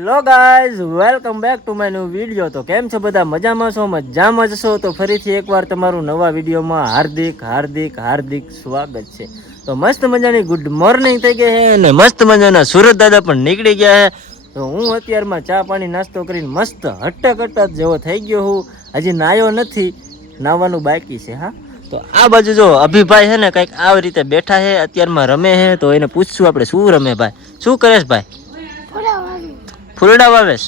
Hello guys, welcome back to my new video. તો કેમ છો બધા? મજામાં છો? મજામાં જ છો? તો ફરીથી એકવાર તમારું નવા વિડીયોમાં હાર્દિક સ્વાગત છે. તો મસ્ત મજાની ગુડ મોર્નિંગ થઈ ગઈ છે અને મસ્ત મજાના સુરત દાદા પણ નીકળી ગયા છે. તો હું અત્યારમાં ચા પાણી નાસ્તો કરીને મસ્ત હટ્ટ જેવો થઈ ગયો હું. હજી નાયો નથી, નાવાનું બાકી છે. હા, તો આ બાજુ જો અભિભાઈ છે ને કંઈક આવી રીતે બેઠા છે, અત્યારમાં રમે છે. તો એને પૂછશું આપણે શું રમે ભાઈ, શું કરેશ ભાઈ? ફૂલડા વાવેશ?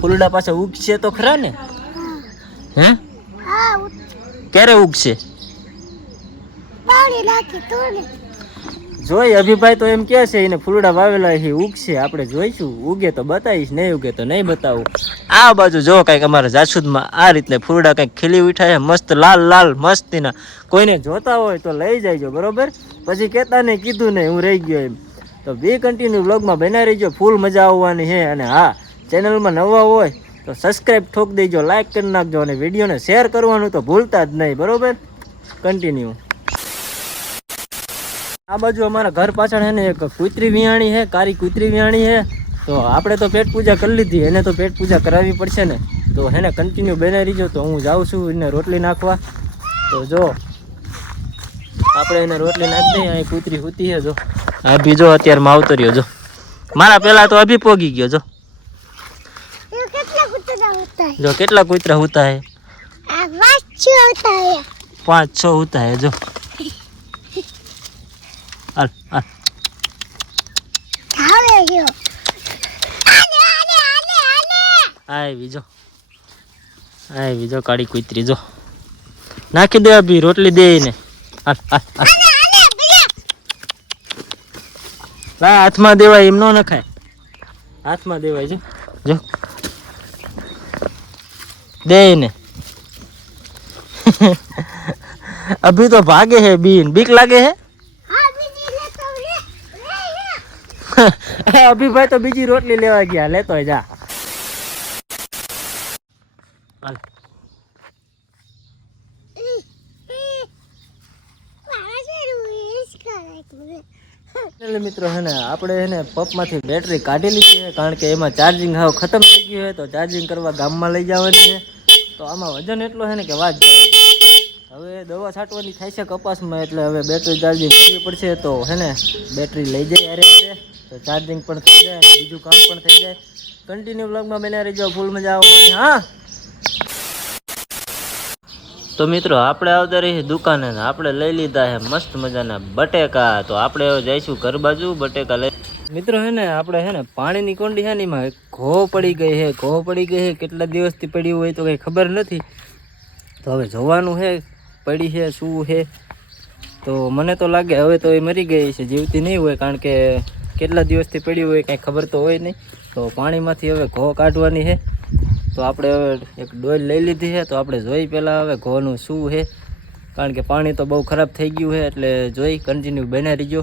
ફૂલડા પાસે ઉગશે તો ખરા ને? હે, ક્યારે ઉગશે? જોઈ અભિભાઈ તો એમ કે છે એને ફૂલડા વાવેલા એ ઉગશે, આપણે જોઈશું. ઉગે તો બતાવીશ, નહીં ઉગે તો નહીં બતાવું. આ બાજુ જો કંઈક અમારા જાસૂદમાં આ રીતે ફૂલડા કંઈક ખીલી ઉઠ્યા છે, મસ્ત લાલ મસ્તીના. કોઈને જોતા હોય તો લઈ જાયજો, બરોબર? પછી કહેતા નહીં કીધું નહીં, હું રહી ગયો એમ. તો બી કન્ટિન્યુ વ્લોગમાં બના રહીજો, ફૂલ મજા આવવાની છે. અને હા, ચેનલમાં નવા હોય તો સબસ્ક્રાઈબ ઠોક દેજો, લાઈક કરી નાખજો અને વિડીયોને શેર કરવાનું તો ભૂલતા જ નહીં, બરોબર? કન્ટિન્યુ. આ બાજુ અમારા ઘર પાછળ છે ને એક કૂતરી વિયાણી છે, કારી કૂતરી વિયાણી છે. તો આપણે તો પેટ પૂજા કરી લીધી, એને તો પેટ પૂજા કરાવવી પડશે ને. તો હેને કન્ટિન્યુ બના રહીજો. તો હું જાઉં છું એને રોટલી નાખવા. તો જો આપણે એને રોટલી નાખી દઈએ. અહીં કૂતરી સૂતી છે જો. અભી જો અત્યારમાં આવતો રહ્યો જો. મારા પેલા તો અભી પોગી ગયો જો. જો કેટલા કૂતરા હોતા હે? 5-6 होता है जो. हाल આવી જો કાળી કૂતરી જો. નાખી દે અભી, રોટલી દે ને. હાથમાં દેવાય એમ ન નખાય, હાથમાં દેવાય જો. જો દે ને. अभी तो भागे है, बीन बीक लागे है. अभी भाई तो बीजी रोटली लेवा गया, लेतो है जा. મિત્રો હે ને આપણે હે ને પપમાંથી બેટરી કાઢી લીધી છે, કારણ કે એમાં ચાર્જિંગ હાવ ખતમ થઈ ગયું છે. તો ચાર્જિંગ કરવા ગામમાં લઈ જવાની છે. તો આમાં વજન એટલો છે ને કે વાત હવે દવા છાંટવાની થાય છે કપાસમાં, એટલે હવે બેટરી ચાર્જિંગ કરવી પડશે. તો હે ને બેટરી લઈ જાય અરે તો ચાર્જિંગ પણ થઈ જાય અને બીજું કામ પણ થઈ જાય. કન્ટિન્યુ વ્લોગમાં બન્યા રહેજો, ફૂલ મજા આવવાની. હા, તો મિત્રો આપણે આવતા રહીએ દુકાને. આપણે લઈ લીધા છે મસ્ત મજાના બટેકા. તો આપણે જઈશું ઘર બાજુ બટેકા લઈ. મિત્રો હે ને આપણે હે ને પાણીની કોંડી છે ને એમાં ઘો પડી ગઈ છે. કેટલા દિવસથી પડી હોય તો કંઈ ખબર નથી. તો હવે જોવાનું છે પડી છે શું છે. તો મને તો લાગે હવે તો એ મરી ગઈ છે, જીવતી નહીં હોય, કારણ કે કેટલા દિવસથી પડી હોય કાંઈ ખબર તો હોય નહીં. તો પાણીમાંથી હવે ઘો કાઢવાની છે. તો આપણે હવે એક ડોલ લઈ લીધી છે. તો આપણે જોઈ પહેલાં હવે ઘોનું શું છે, કારણ કે પાણી તો બહુ ખરાબ થઈ ગયું છે. એટલે જોઈ કન્ટિન્યુ બના રહીજો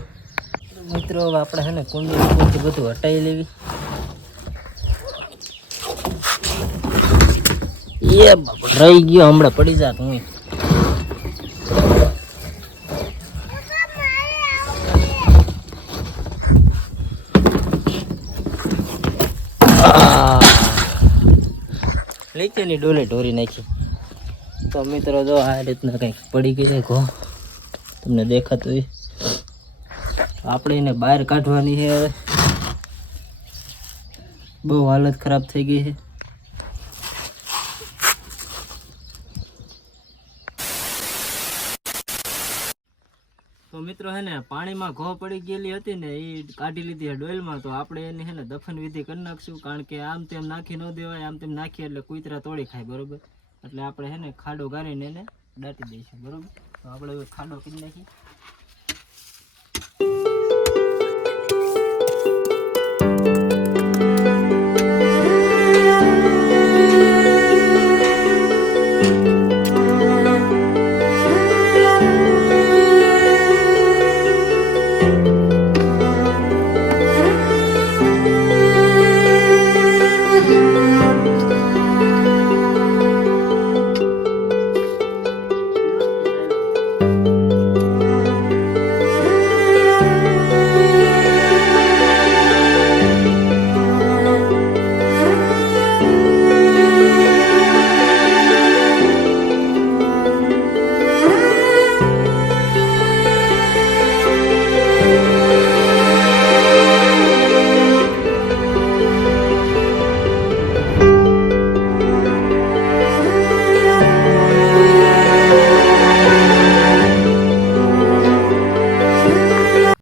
મિત્રો. હવે આપણે છે ને કુંડી બધું હટાવી લેવી. એ રહી ગયો, હમણાં પડી જાત હું. નીચેની ડોલે ઢોરી નાખી. તો મિત્રો જો આ રીતના કંઈક પડી ગઈ છે ઘો, તમને દેખાતું હોય. આપણે એને બહાર કાઢવાની છે. હવે બહુ હાલત ખરાબ થઈ ગઈ છે. તો મિત્રો હે ને પાણીમાં ઘો પડી ગયેલી હતી ને એ કાઢી લીધી છે ડોલમાં. તો આપણે એને હે ને દફન વિધિ કરી નાખશું, કારણ કે આમ તેમ નાખી ન દેવાય. આમ તેમ નાખીએ એટલે કૂતરા તોડી ખાય, બરોબર? એટલે આપણે હે ને ખાડો ગાળીને એને દાટી દઈશું, બરોબર? તો આપણે હવે ખાડો કરી નાખીએ.